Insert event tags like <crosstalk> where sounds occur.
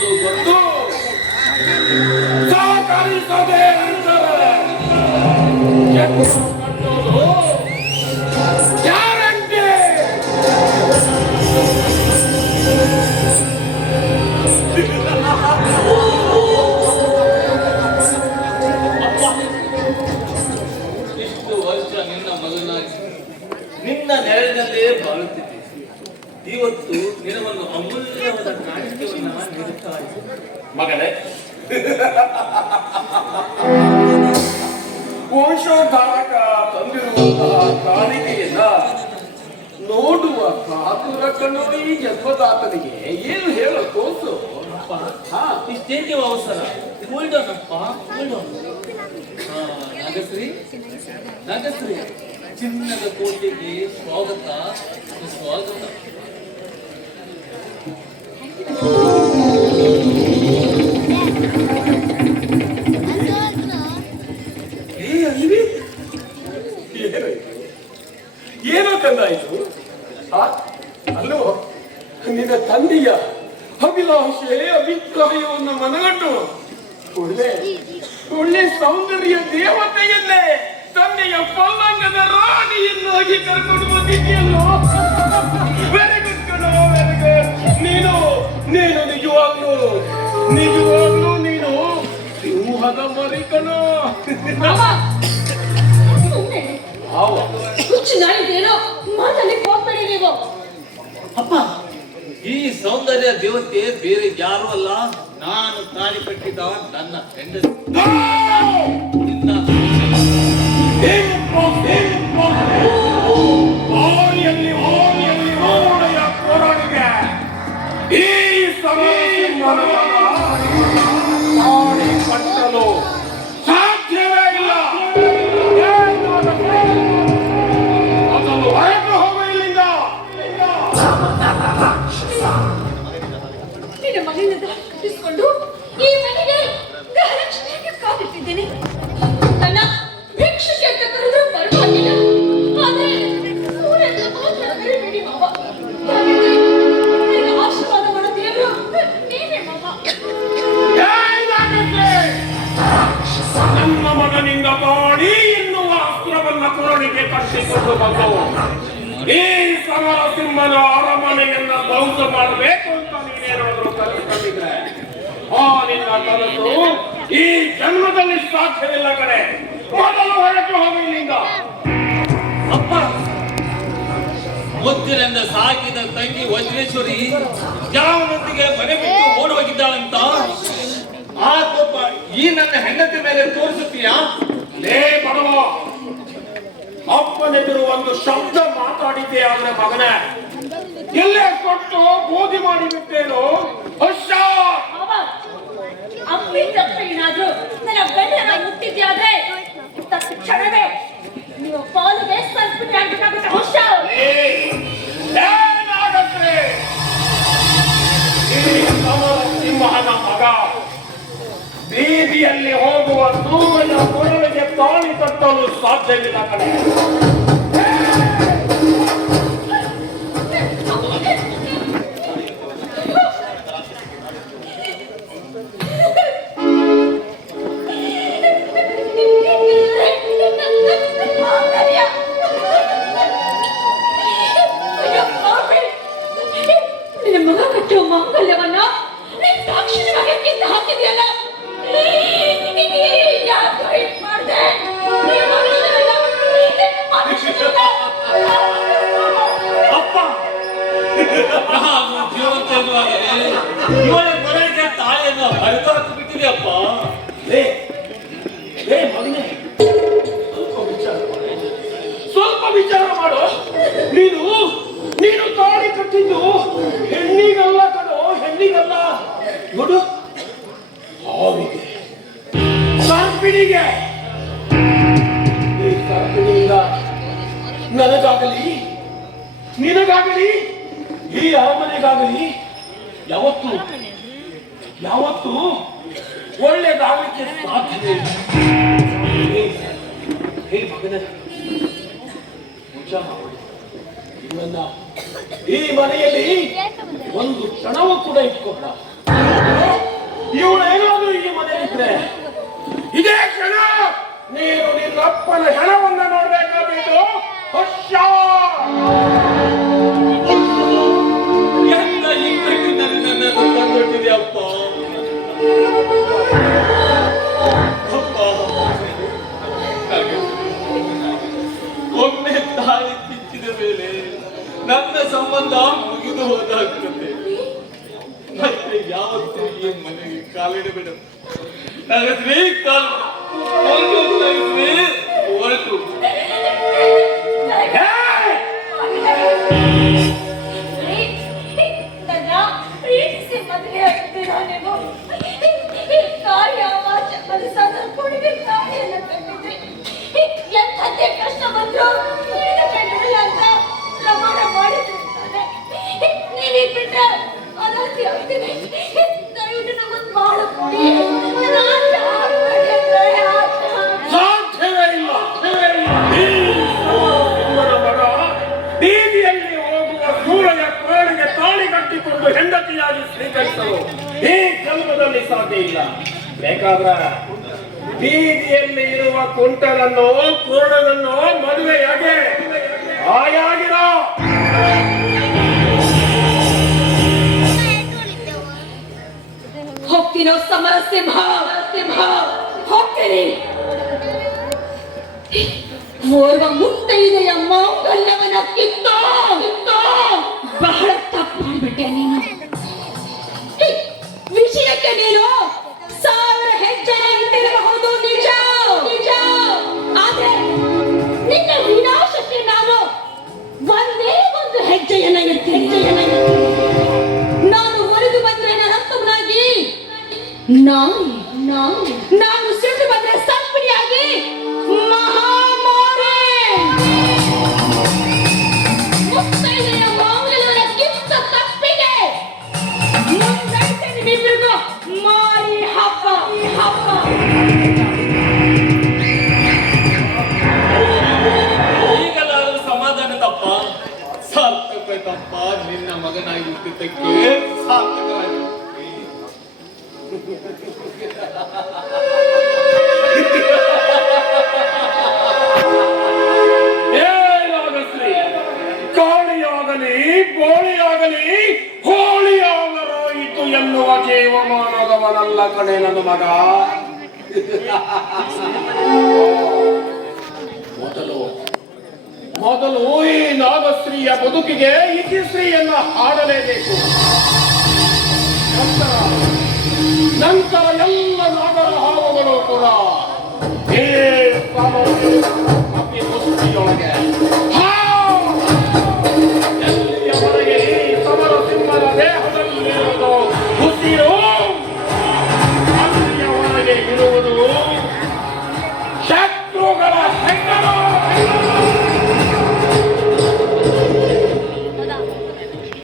জগত সহকারী সদের অন্তরে। ಮಗನೇ. <laughs> ವಂಶೋದ್ಧಾರಕ ತಂದಿರುವಂತಹ ಕಾಣಿಕೆಯನ್ನ ನೋಡುವ ಕಾತುರ ಕಣ್ಣು ಈ ಜನ್ಮದಾತನಿಗೆ ಏನು ಹೇಳು ಹಾ ಇಷ್ಟೇಕೆ ಅವಸರ ಕೂಲ್ಡೌನ್ ಅಪ್ಪ ಹಾ ನಾಗಶ್ರೀ? ನಾಗಶ್ರೀ ಚಿನ್ನದ ಕೋಟೆಗೆ ಸ್ವಾಗತ. ಸ್ವಾಗತ. ಏನು ತಂದಾಯಿತು? ಅಲ್ಲೋ ನಿನ್ನ ತಂದೆಯ ಅಭಿಲಾಷೆ ಅಭಿಪ್ರಾಯವನ್ನು ಮನಗಟ್ಟು ಒಳ್ಳೆ ಸೌಂದರ್ಯ ದೇವತೆಯನ್ನೇ ತಂದೆಯ ಪಲ್ಲಂಗದ ರಾಣಿಯನ್ನಾಗಿ ಕರ್ಕೊಂಡು ಬಂದಿದ್ಯಲ್ಲೋ ವೆರಿ ಗುಡ್ ವೆರಿ ಗುಡ್ ನೀನು ನೀನು ನಿಜವಾಗ್ಲೂ ನಿಜವಾಗ್ಲೂ ಹೋಗ್ಬೇಡಿ ನೀವು. ಅಪ್ಪ. ಈ ಸೌಂದರ್ಯ ದೇವತೆ ಬೇರೆ ಯಾರು ಅಲ್ಲ. ನಾನು ತಾಳಿ ಕಟ್ಟಿದ ನನ್ನ ಹೆಂಡತಿ ಈ ಸಮಯದ ಕಟ್ಟಲು ಸಾಧ್ಯವೇ ಇಲ್ಲ. ಅದನ್ನು ಹೊರಟು ಇಲ್ಲಿಂದ. ನಿನ್ನ ಈ ಮನೆಗೆ ಕಾದಿಟ್ಟಿದ್ದೇನೆ. ನನ್ನ ಭಿಕ್ಷಕ್ಕೆ ಅಂತ ಕರೆದ್ರು ಕೋರಣಿಗೆ ಕಟ್ಟಿಕೊಂಡು ಬಂದು ಈ ಸಮರ ಸಿಂಹನ ಅರಮನೆಯನ್ನ ಧ್ವಂಸ ಮಾಡಬೇಕು ಅಂತ ನೀನೇನಾದ್ರೂ ಕಲಿಸ್ಕೊಂಡಿದ್ರೆ ಆ ನಿನ್ನ ಕನಸು ಈ ಜನ್ಮದಲ್ಲಿ ಸಾಧ್ಯವಿಲ್ಲ ಕಡೆ ಮೊದಲು ಹೊರಟು ಹೋಗು ಇಲ್ಲಿಂದ. ಅಪ್ಪ ಮುದ್ದಿನಿಂದ ಸಾಕಿದ ತಂಗಿ ವಜ್ರೇಶ್ವರಿ ಯಾವನೊಂದಿಗೆ ಮನೆ ಬಿಟ್ಟು ಓಡಿ ಹೋಗಿದ್ದಾಳಂತ? ಆ ಕೋಪ ಈ ನನ್ನ ಹೆಂಡತಿ ಮೇಲೆ ತೋರಿಸುತ್ತೀಯಾ? ಲೇ ಬಡವ ಅಪ್ಪನೆದುರು ಒಂದು ಶಬ್ದ ಮಾತಾಡಿದ್ದೆ ಆದ್ರೆ ಮಗನೇ ಎಲ್ಲೇ ಕೊಟ್ಟು ಬೂದಿ ಮಾಡಿ ಬಿಟ್ಟೇನು? ಹೊಸ ಅಪ್ಪಿ ತಪ್ಪು ಏನಾದ್ರು ನನ್ನ ಬೆನ್ನೆಲ್ಲ ಮುಟ್ಟಿದ್ಯಾದ್ರೆ ತಕ್ಷಣವೇ ನೀವು ಪಾಲಿಗೆ ಸಂಸ್ಕೃತಿ ಆಗ್ಬೇಕಾಗುತ್ತೆ ಹುಷಾರ್ ಏನಾಗತ್ರೆ ಸಿಂಹನ ಮಗ ಬೀದಿಯಲ್ಲಿ ಹೋಗುವ ಕೊರಳಿಗೆ ತಾಳಿ ಕಟ್ಟಲು ಸಾಧ್ಯವಿಲ್ಲ ಕಡೆ ಇವಳ ಕೊರಳಿಗೆ ತಾಳಿಯನ್ನು ಹರಿದಾಕು ಬಿಟ್ಟಿದೆ ಅಪ್ಪ ಲೇ ಲೇ ಮಗನೇ, ಸ್ವಲ್ಪ ವಿಚಾರ. ಸ್ವಲ್ಪ ವಿಚಾರ ಮಾಡು. ನೀನು ನೀನು ತಾಳಿ ಕಟ್ಟಿದ್ದು ಹೆಣ್ಣಿಗಲ್ಲ ಕಣೋ, ಹೆಣ್ಣಿಗಲ್ಲ. ನೋಡು, ಹಾವಿಗೆ, ಸರ್ಪಿಣಿಗೆ. ಈ ಸರ್ಪಿಣಿಯಿಂದ ನನಗಾಗಲಿ, ನಿನಗಾಗಲಿ ಈ ಅರಮನೆಗಾಗಲಿ ಯಾವತ್ತು ಯಾವತ್ತು ಒಳ್ಳೆಯದಾಗಲಿಕ್ಕೆ ಸಾಧ್ಯತೆ ಹೇ- ಮಗನ. ಇವನ್ನ ಈ ಮನೆಯಲ್ಲಿ ಒಂದು ಕ್ಷಣವೂ ಕೂಡ ಇಟ್ಕೊಂಡ ಇವಳೇನಾದ್ರೂ ಈ ಮನೆಯಲ್ಲಿದ್ರೆ ಕಾಲಿಡಬೇಡ ನಾಗತ್ರಿ ಕಾಲು ಒಂದು ಹೆಂಡತಿಯಾಗಿ ಸ್ವೀಕರಿಸಲು ಈ ಜನ್ಮದಲ್ಲಿ ಸಾಧ್ಯ ಇಲ್ಲ. ಬೇಕಾದ್ರ ಬೀದಿಯಲ್ಲಿ ಇರುವ ಕುಂಟನನ್ನು ಕುರುಡನನ್ನು ಮದುವೆಯಾಗೆ ಆಯಾಗಿರೋ. ಹೋಗ್ತೀನೋ ಸಮರ ಸಿಂಹ ಸಿಂಹ ಹೋಗ್ತೀನಿ ಓರ್ವ ಮುತ್ತೈದೆಯ ಮೌಲ್ಯವನ ಕಿತ್ತು. Não. Não, no ಬರಲ್ಲ ಕಣೆ ನನ್ನ ಮಗ. ಮೊದಲು. ಮೊದಲು ಈ ನಾಗಶ್ರೀಯ ಬದುಕಿಗೆ ಇತಿಶ್ರೀಯನ್ನ ಹಾಡಲೇಬೇಕು. ನಂತರ ನಂತರ ಎಲ್ಲ ನಾಗರ ಹಾವುಗಳು ಕೂಡ ಹೇ ಬದುಕಿಯೊಳಗೆ